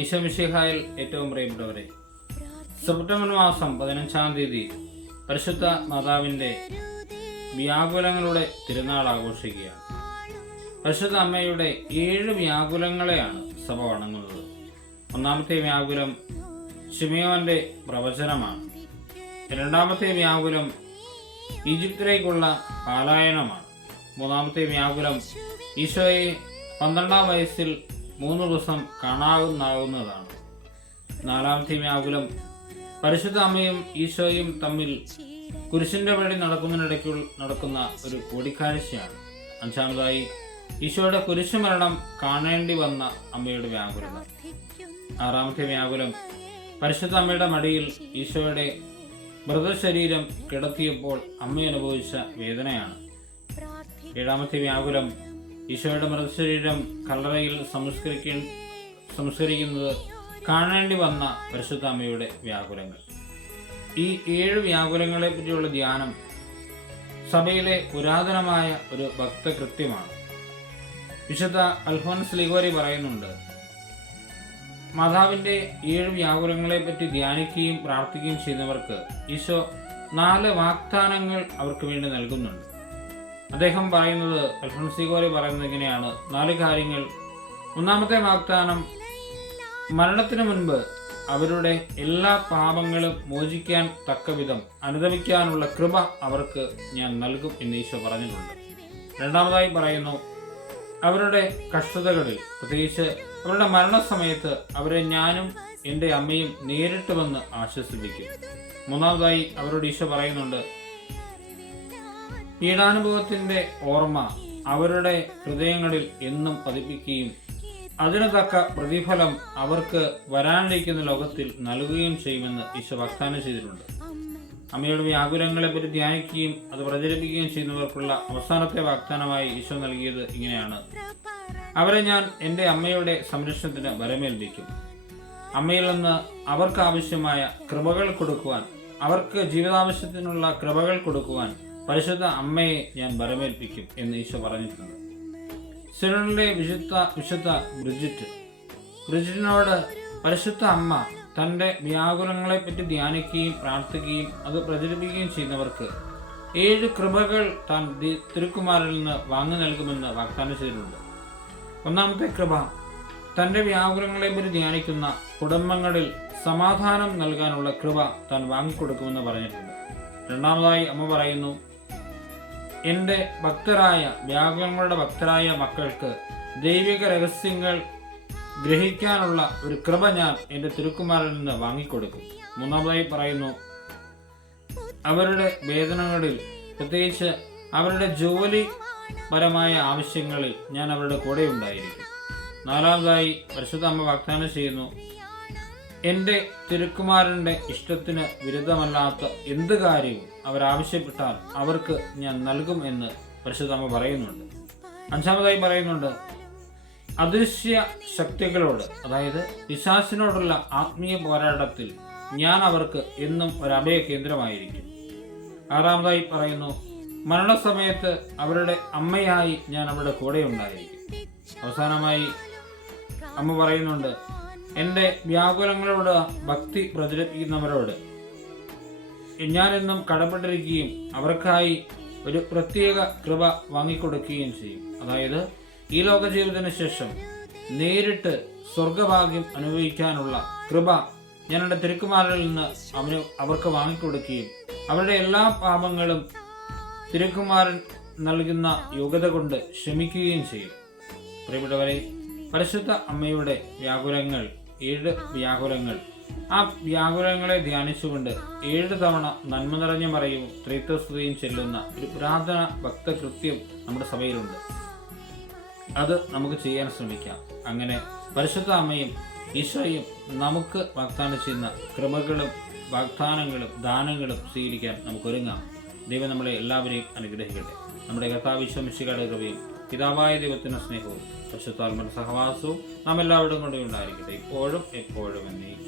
ഈശോ മിശിഹായിൽ ഏറ്റവും പ്രിയപ്പെട്ടവരെ, സെപ്റ്റംബർ മാസം 15-ാം തീയതി പരിശുദ്ധ മാതാവിൻ്റെ വ്യാകുലങ്ങളുടെ തിരുനാൾ ആഘോഷിക്കുകയാണ്. പരിശുദ്ധ അമ്മയുടെ 7 വ്യാകുലങ്ങളെയാണ് സഭ വണങ്ങുന്നത്. ഒന്നാമത്തെ വ്യാകുലം ശിമയോന്റെ പ്രവചനമാണ്. രണ്ടാമത്തെ വ്യാകുലം ഈജിപ്തിലേക്കുള്ള പലായനമാണ്. മൂന്നാമത്തെ വ്യാകുലം ഈശോയെ 12-ാം വയസ്സിൽ 3 ദിവസം കാണാവുന്നതാണ്. നാലാമത്തെ വ്യാകുലം പരിശുദ്ധ അമ്മയും ഈശോയും തമ്മിൽ കുരിശിന്റെ വഴി നടക്കുന്നതിനിടയ്ക്ക് നടക്കുന്ന ഒരു കൂടിക്കാഴ്ചയാണ്. അഞ്ചാമതായി ഈശോയുടെ കുരിശുമരണം കാണേണ്ടി വന്ന അമ്മയുടെ വ്യാകുലത. ആറാമത്തെ വ്യാകുലം പരിശുദ്ധ അമ്മയുടെ മടിയിൽ ഈശോയുടെ മൃതശരീരം കിടത്തിയപ്പോൾ അമ്മ അനുഭവിച്ച വേദനയാണ്. ഏഴാമത്തെ വ്യാകുലം ഈശോയുടെ മൃതശരീരം കല്ലറയിൽ സംസ്കരിക്കുന്നത് കാണേണ്ടി വന്ന പരിശുദ്ധ അമ്മയുടെ വ്യാകുലങ്ങൾ. ഈ 7 വ്യാകുലങ്ങളെ പറ്റിയുള്ള ധ്യാനം സഭയിലെ പുരാതനമായ ഒരു ഭക്തകൃത്യമാണ്. വിശുദ്ധ അൽഫോൻസ് ലിഗോരി പറയുന്നുണ്ട്, മാതാവിൻ്റെ 7 വ്യാകുലങ്ങളെ പറ്റി ധ്യാനിക്കുകയും പ്രാർത്ഥിക്കുകയും ചെയ്യുന്നവർക്ക് ഈശോ 4 വാഗ്ദാനങ്ങൾ അവർക്ക് വേണ്ടി നൽകുന്നുണ്ട്. അദ്ദേഹം പറയുന്നത്, അൽഫോൻസ് ലിഗോരി പറയുന്നത് ഇങ്ങനെയാണ്: 4 കാര്യങ്ങൾ. ഒന്നാമത്തെ വാഗ്ദാനം, മരണത്തിന് മുൻപ് അവരുടെ എല്ലാ പാപങ്ങളും മോചിക്കാൻ തക്കവിധം അനുദപിക്കാനുള്ള കൃപ അവർക്ക് ഞാൻ നൽകും എന്ന് ഈശോ പറഞ്ഞിട്ടുണ്ട്. രണ്ടാമതായി പറയുന്നു, അവരുടെ കഷ്ടതകളിൽ, പ്രത്യേകിച്ച് അവരുടെ മരണസമയത്ത് അവരെ ഞാനും എൻ്റെ അമ്മയും നേരിട്ട് വന്ന് ആശ്വസിപ്പിക്കും. മൂന്നാമതായി അവരോട് ഈശോ പറയുന്നുണ്ട്, പീഡാനുഭവത്തിൻ്റെ ഓർമ്മ അവരുടെ ഹൃദയങ്ങളിൽ എന്നും പതിപ്പിക്കുകയും അതിനു തക്ക പ്രതിഫലം അവർക്ക് വരാനിരിക്കുന്ന ലോകത്തിൽ നൽകുകയും ചെയ്യുമെന്ന് ഈശോ വാഗ്ദാനം ചെയ്തിട്ടുണ്ട്. അമ്മയുടെ വ്യാകുലങ്ങളെ പറ്റി ധ്യാനിക്കുകയും അത് പ്രചരിപ്പിക്കുകയും ചെയ്യുന്നവർക്കുള്ള അവസാനത്തെ വാഗ്ദാനമായി ഈശോ നൽകിയത് ഇങ്ങനെയാണ്: അവരെ ഞാൻ എൻ്റെ അമ്മയുടെ സംരക്ഷണത്തിന് വരമേൽപ്പിക്കും. അമ്മയിൽ നിന്ന് അവർക്ക് ആവശ്യമായ കൃപകൾ കൊടുക്കുവാൻ, അവർക്ക് ജീവിതാവശ്യത്തിനുള്ള കൃപകൾ കൊടുക്കുവാൻ പരിശുദ്ധ അമ്മയെ ഞാൻ വരമേൽപ്പിക്കും എന്ന് ഈശോ പറഞ്ഞിട്ടുണ്ട്. സിറിയനിലെ വിശുദ്ധ ബ്രിജിറ്റിനോട് പരിശുദ്ധ അമ്മ തൻ്റെ വ്യാകുലങ്ങളെപ്പറ്റി ധ്യാനിക്കുകയും പ്രാർത്ഥിക്കുകയും അത് പ്രചരിപ്പിക്കുകയും ചെയ്യുന്നവർക്ക് 7 കൃപകൾ താൻ തിരുക്കുമാരിൽ നിന്ന് വാങ്ങി നൽകുമെന്ന് വാഗ്ദാനം ചെയ്തിട്ടുണ്ട്. ഒന്നാമത്തെ കൃപ, തൻ്റെ വ്യാകുലങ്ങളെപ്പറ്റി ധ്യാനിക്കുന്ന കുടുംബങ്ങളിൽ സമാധാനം നൽകാനുള്ള കൃപ താൻ വാങ്ങിക്കൊടുക്കുമെന്ന് പറഞ്ഞിട്ടുണ്ട്. രണ്ടാമതായി അമ്മ പറയുന്നു, എൻ്റെ വ്യാകുലങ്ങളുടെ ഭക്തരായ മക്കൾക്ക് ദൈവിക രഹസ്യങ്ങൾ ഗ്രഹിക്കാനുള്ള ഒരു കൃപ ഞാൻ എൻ്റെ തിരുക്കുമാരിൽ നിന്ന് വാങ്ങിക്കൊടുക്കും. മൂന്നാമതായി പറയുന്നു, അവരുടെ വേദനകളിൽ, പ്രത്യേകിച്ച് അവരുടെ ജോലിപരമായ ആവശ്യങ്ങളിൽ ഞാൻ അവരുടെ കൂടെ ഉണ്ടായിരിക്കും. നാലാമതായി പരിശുദ്ധ അമ്മ വാഗ്ദാനം ചെയ്യുന്നു, എൻ്റെ തിരുക്കുമാരൻ്റെ ഇഷ്ടത്തിന് വിരുദ്ധമല്ലാത്ത എന്ത് കാര്യവും അവരാവശ്യപ്പെട്ടാൽ അവർക്ക് ഞാൻ നൽകും എന്ന് പരിശുദ്ധ അമ്മ പറയുന്നുണ്ട്. അഞ്ചാമതായി പറയുന്നുണ്ട്, അദൃശ്യ ശക്തികളോട്, അതായത് പിശാചിനോടുള്ള ആത്മീയ പോരാട്ടത്തിൽ ഞാൻ അവർക്ക് എന്നും ഒരു അഭയ കേന്ദ്രമായിരിക്കും. ആറാമതായി പറയുന്നു, മരണസമയത്ത് അവരുടെ അമ്മയായി ഞാൻ അവരുടെ കൂടെ ഉണ്ടായിരിക്കും. അവസാനമായി അമ്മ പറയുന്നുണ്ട്, എൻ്റെ വ്യാകുലങ്ങളോട് ഭക്തി പ്രചരിപ്പിക്കുന്നവരോട് ഞാനെന്നും കടപ്പെട്ടിരിക്കുകയും അവർക്കായി ഒരു പ്രത്യേക കൃപ വാങ്ങിക്കൊടുക്കുകയും ചെയ്യും. അതായത് ഈ ലോക ജീവിതത്തിന് ശേഷം നേരിട്ട് സ്വർഗഭാഗ്യം അനുഭവിക്കാനുള്ള കൃപ ഞാൻ എൻ്റെ തിരുക്കുമാരിൽ നിന്ന് അവർക്ക് വാങ്ങിക്കൊടുക്കുകയും അവരുടെ എല്ലാ പാപങ്ങളും തിരുക്കുമാരൻ നൽകുന്ന യോഗ്യത കൊണ്ട് ക്ഷമിക്കുകയും ചെയ്യും. പ്രിയപ്പെട്ടവരെ, പരിശുദ്ധ അമ്മയുടെ വ്യാകുലങ്ങൾ 7 വ്യാകുലങ്ങൾ, ആ വ്യാകുലങ്ങളെ ധ്യാനിച്ചുകൊണ്ട് 7 തവണ നന്മ നിറഞ്ഞ മറിയവും ത്രിത്വസ്തുതിയും ചെല്ലുന്ന ഒരു പുരാതന ഭക്തകൃത്യം നമ്മുടെ സഭയിലുണ്ട്. അത് നമുക്ക് ചെയ്യാൻ ശ്രമിക്കാം. അങ്ങനെ പരിശുദ്ധ അമ്മയും ഈശോയും നമുക്ക് വാഗ്ദാനം ചെയ്യുന്ന കൃപകളും വാഗ്ദാനങ്ങളും ദാനങ്ങളും സ്വീകരിക്കാൻ നമുക്ക് ഒരുങ്ങാം. ദൈവം നമ്മളെ എല്ലാവരെയും അനുഗ്രഹിക്കട്ടെ. നമ്മുടെ കർത്താവ് ഈശോ മിശിഹായുടെ കൃപയും പിതാവായ ദൈവത്തിന്റെ സ്നേഹവും പരിശുദ്ധാത്മാവിന്റെ സഹവാസവും നാം എല്ലാവരും കൊണ്ടും ഉണ്ടായിരിക്കട്ടെ, ഇപ്പോഴും എപ്പോഴും എന്നേക്കും.